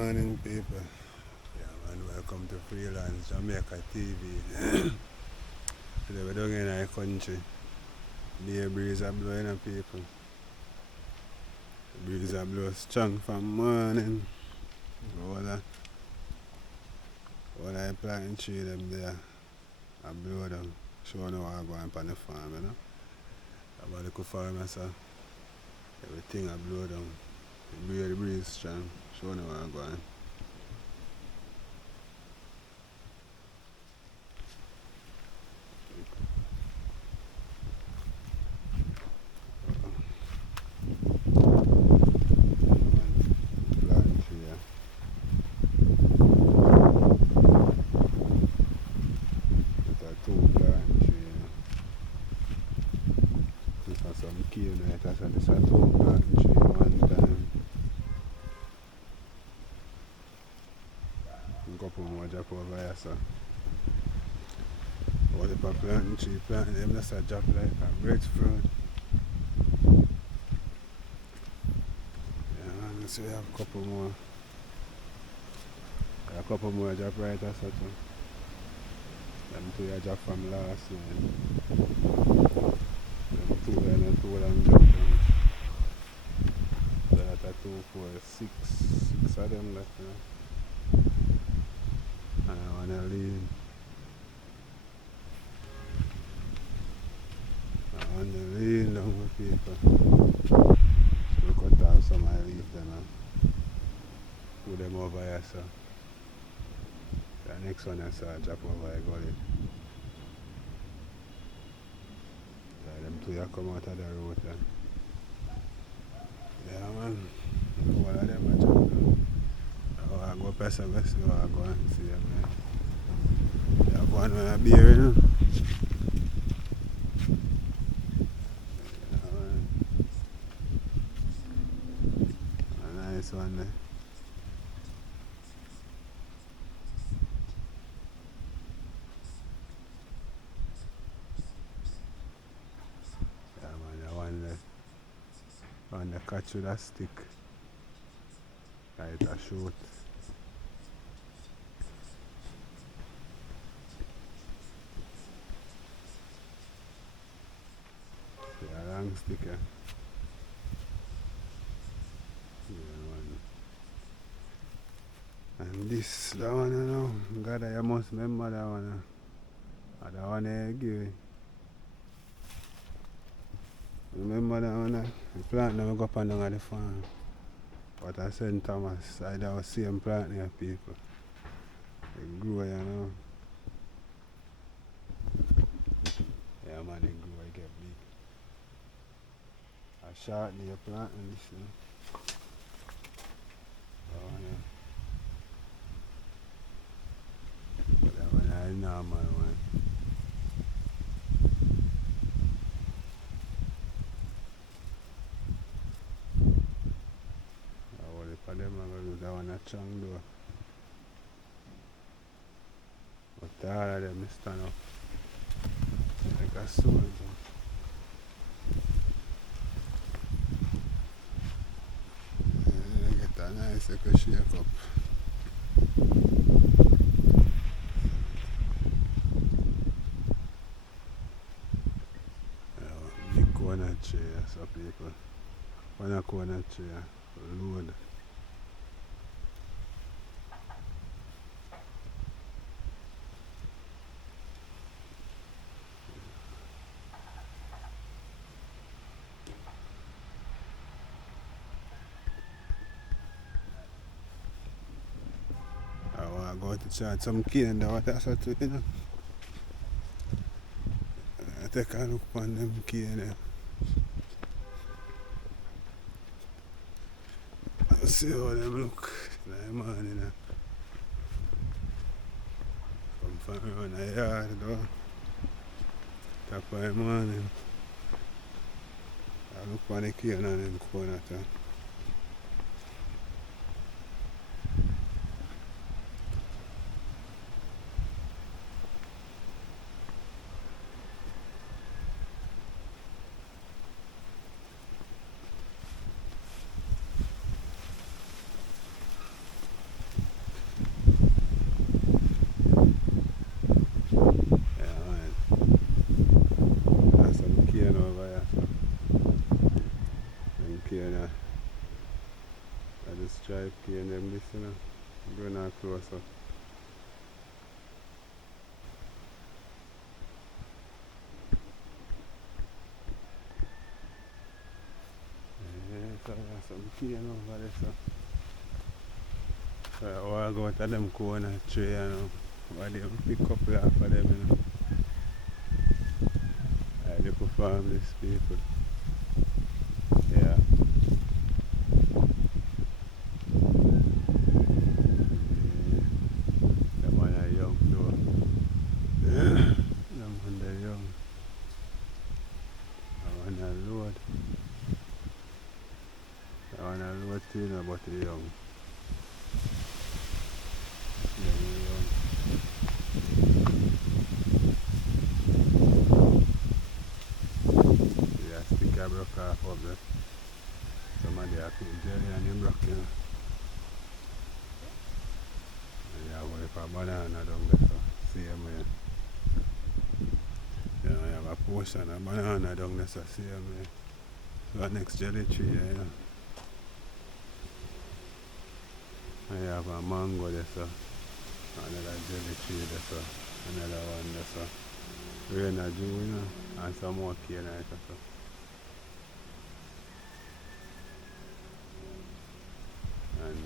morning, people. Yeah, man, welcome to Freelance Jamaica TV. Today we're down in our country. The breeze are blowing up, people. The breeze are blowing strong from morning. All I planting tree them there, I blow them. Showing how I go on the farm, you know. About the farmer, so everything I blow down. The breeze strong. Showing how I go on. Some key night, I said this a two planting tree one time. A couple more drop over here, so. All the planting tree planting them just a drop like a breadfruit. Yeah, man, so we have a couple more. A couple more drop right or so too. Them two drop from last night. Them two and the two and drop down. So that's a 2, 4, 6 of them left now. And I wanna lean. I wanna lean down with people. So we cut off some of the leaves then and put them over here, so the next one I saw drop over here gully. So them two come out of the road then. Yeah, man. One of them I drop down. Oh, I go past the best, so I go and see them, man. They have one with a beer, you know. Yeah, man. A nice one there. Yeah, man, the one there. One that catch with a stick. Right, a shoot. Yeah, long stick, yeah. Yeah, man. And this, that one, you know, God, you must remember that one. That one I give you. Remember that one? The plant them go up and down at the farm. But I St. Thomas, I don't see them plant here, people. They grow, you know. Yeah, man, they grow, they get big. I shortly you plant and this, you know. Oh, yeah. But that one I normal one. For them, I'm going to do that one a strong door. But all of them stand up like a soldier. They get a nice little shake up. Big corner tree, so people. One corner tree, load. I want to go to church some cane and water so too, you know. I take a look on them cane. See how them look in the morning. Come from around the yard though. Top of the morning. I look on the cane and them corner too. stripe cane them this, you know. Going on close up. Yeah, so there's some cane over there, so. So I walk out of them corner tree, you know. But they pick up half of them, you know. I look for farmless people. Yeah. Them one are young though. Them one are young. That one are load. That one are load too, you know, but they young. Them young. Yeah, stick a broke off up there. Somebody have put jelly and him broke, you know. And you have one for banana down there, so same way. You know, you have a portion of banana down there, so same way. So next jelly tree there, you know. And you have a mango there, so another jelly tree there, so another one there, so rain a June, you know, and some more cane right there, so. And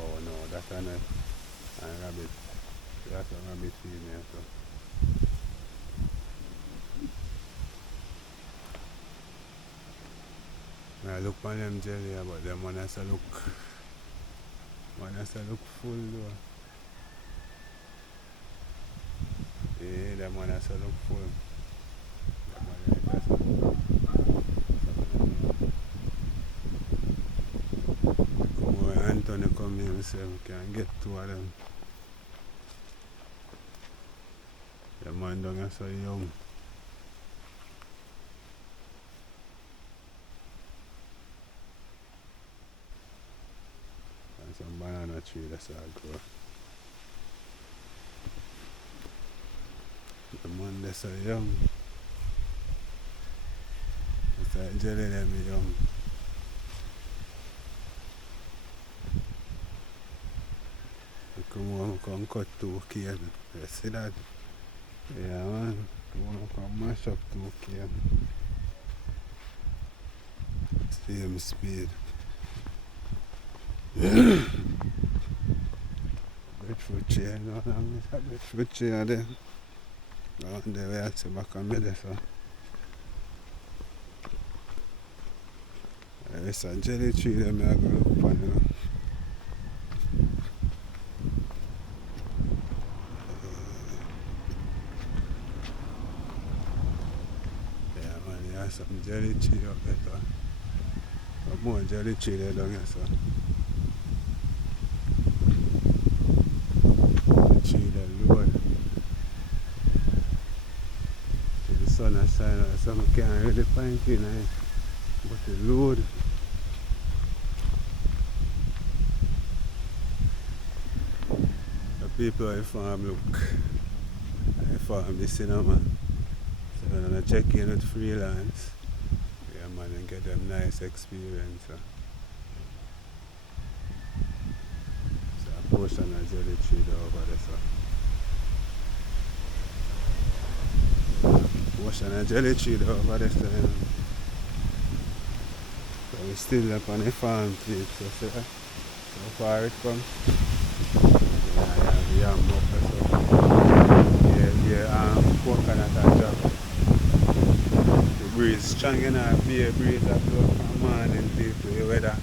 oh no, that's a rabbit. That's a rabbit female, so. I look on them jelly, but them one has to look full though. Yeah, them one has to look full. Them one has to look come over, Anthony come here himself, can get two of them. The man down here so young. And some banana tree that's all grow. The man that's so young. It's like jelly them young. I come home, come cut 2 cane. You see that? Yeah man, come home, come mash up 2 cane. Same speed. Breadfruit tree, you know, I miss a breadfruit tree there. Down there where I see back on me there, so. There's a jelly tree there, I go look upon, you know. Yeah man, there's some jelly tree up there, so. Some more jelly tree there down here, so. The tree there load. The sun is shining, so I can't really find it, but the load. The people at the farm look. At the farm, they see now, man. So when I check in with freelance, yeah man, and get them nice experience. So a portion of jelly tree there over there, so. Portion of jelly tree there over there, so, you know. So we still up on the farm place, so far it comes. Yeah, yam up there, so. Yeah, coconut and jack. The breeze strong enough, be a breeze that blow from morning people, the weather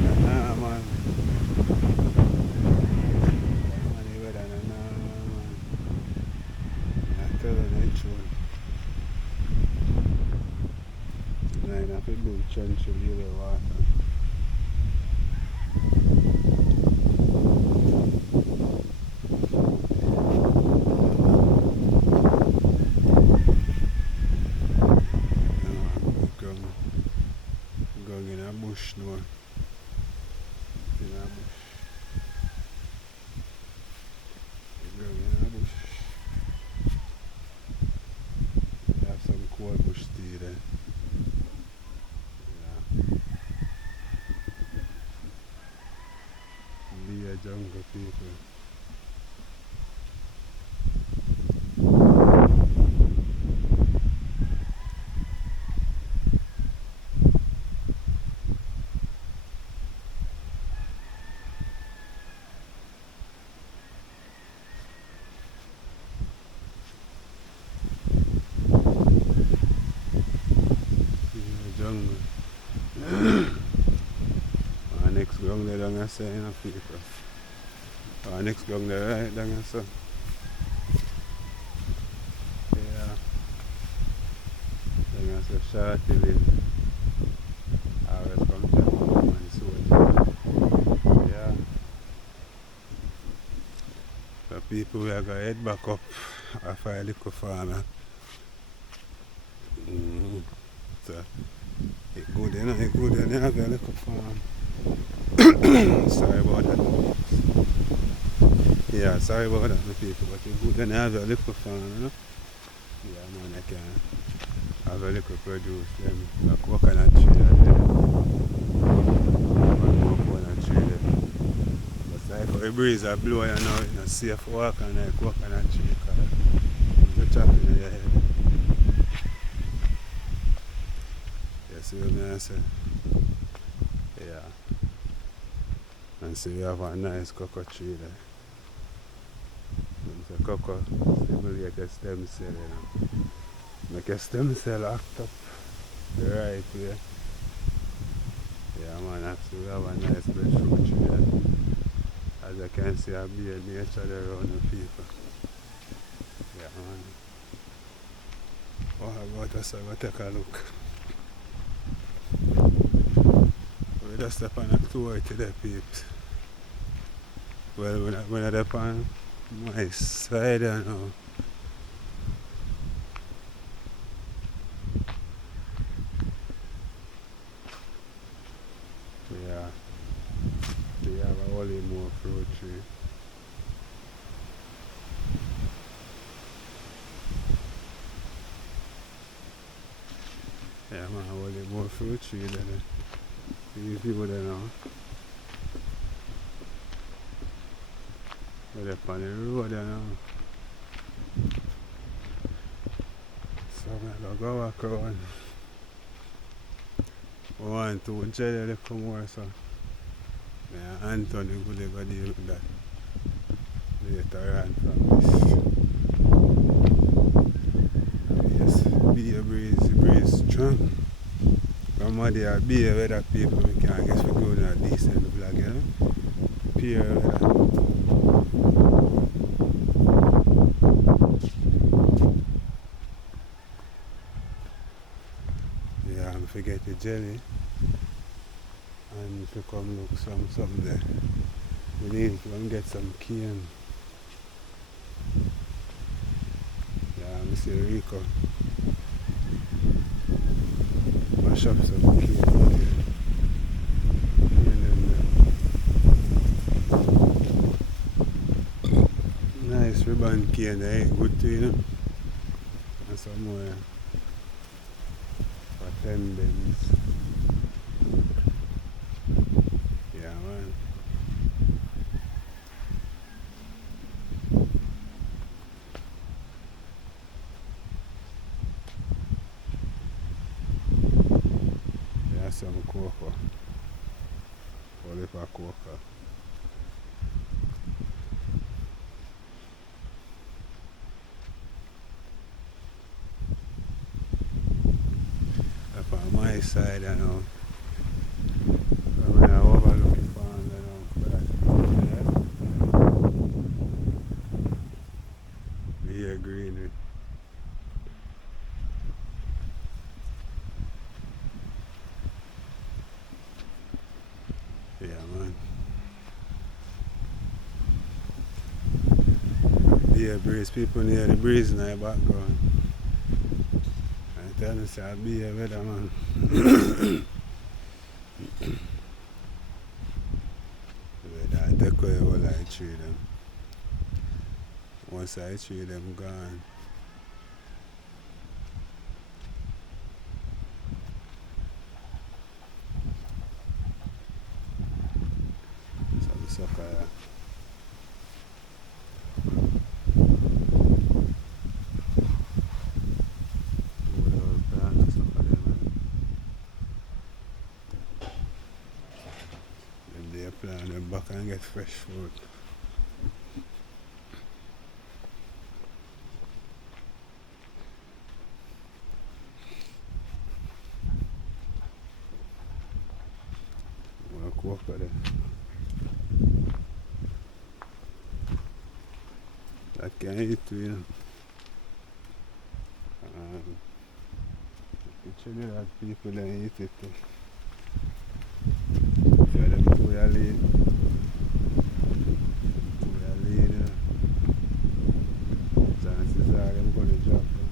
not normal, man. The weather not normal, man. I tell you the truth. Tonight I feel good chance to leave the water. Going in a bush now. In a bush. Going in a bush. We have some cold bush tea there. Yeah. jungle people. Jungle. Our next ground there down there, you know, people. Our next ground there right down there. Yeah. Down there, shorty live. Always come to and soldier. Yeah. So people we are going to head back up after a little farmer. So it good, you know, it good, and you have a little farm. Sorry about that. Yeah, sorry about that, the people, but it's good, and you have a little farm, you know. Yeah, man, I can have a little produce, them, like coconut tree there. One more coconut tree there. But like how the breeze are blowing, you know, it's not safe to walk on a coconut tree, because you're chopping in your head. You see what I say? Yeah. And so we have a nice cocoa tree there. And the cocoa stimulate a stem cell, you know. Make a stem cell act up the right way. Yeah, man, actually we have a nice breadfruit tree there. As you can see, a be a nature there around the people. Yeah, man. What about us? Go take a look. We just step on a tour to the peeps. Well, when I step on my side, you know. Yeah, we have a whole more fruit tree. Yeah, man, a whole more fruit tree than these people there now. They're up on the road there now. So I'm going to go walk around. 1, 2, jelly they come more, so yeah, Anthony could go deal with that later on from this. Yes, be a breeze strong. From what they are be a weather people, we can guess we go in a decent vlog, you know? Pure weather. Yeah, I'm forget the jelly. And if you come look something there, we need to go and get some cane. Yeah, I see Rico. Mash up some cane there. Nice ribbon cane there, good too, you know. And some more for 10 bins. Yeah, man. Yeah, some cocoa. Only for cocoa. Up on my side, you know. When I overlook the farm, you know, for that there. Here greenery. Yeah, man. Here breeze, people near the breeze in the background. I tell them, say, I'll be here with them, man. I take away all I tree them. Once I tree them gone. Some sucker. they plant them back and get fresh fruit. Walk out there. That can eat too, you know. Picture that people then eat it too. So them two ya lead. Two ya lead, you know. Chances are them gonna drop down.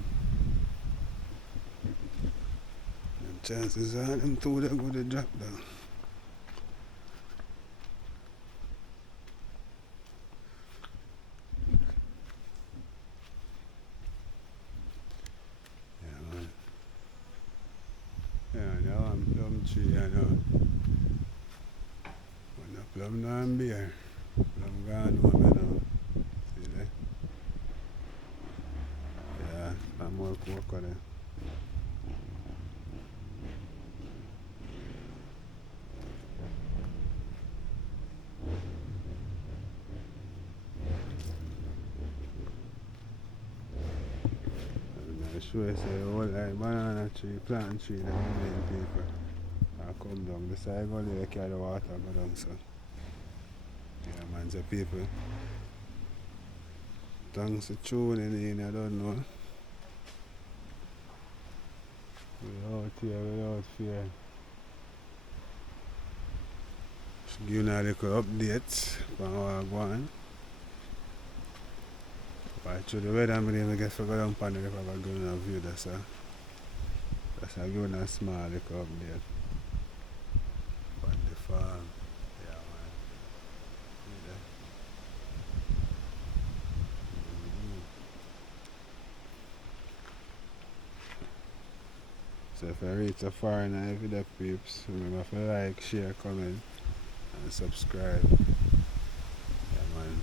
And chances are them two they gonna drop down. Yeah, now I'm plum tree, I know. When the plum now I'm beer. Plum gone home, you know. See there? Yeah, I'm more cocoa there. I show you say all like banana tree, plant tree, them main people. I come down beside go there, carry the water go down so. Yeah man, so people. Thanks for tuning in, I don't know. We're out here without fear. Just give you a little update on what I'm going. But through the weather, I guess we go down on the river, we're going to view that, so. That's a good and small little update. On the farm. Yeah man. See that? So if you reach a foreigner, if you the peeps, remember to like, share, comment, and subscribe. Yeah man.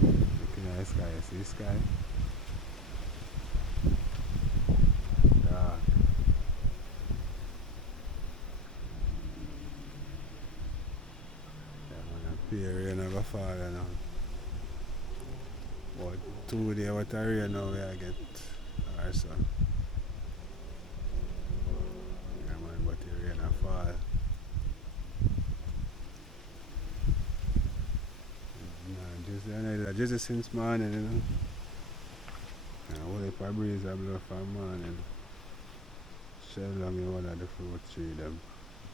Looking at the sky, you see the sky? Dark. Yeah man, a peer rain never fall now. But 2 days what a rain now we get or so. Yeah man, but the rain a fall. Just since morning, you know. And all the breeze I blow from morning. Shell on me one of the fruit tree them.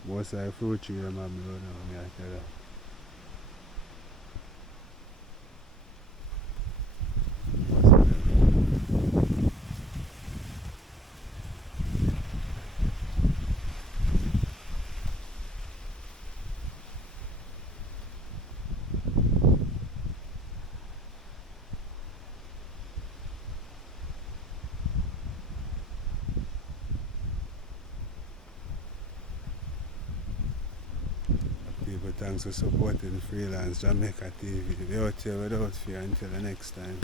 Most of the fruit tree them I blow now, me I tell you. People, thanks for supporting Freelance Jamaica TV. We're out here without fear until the next time.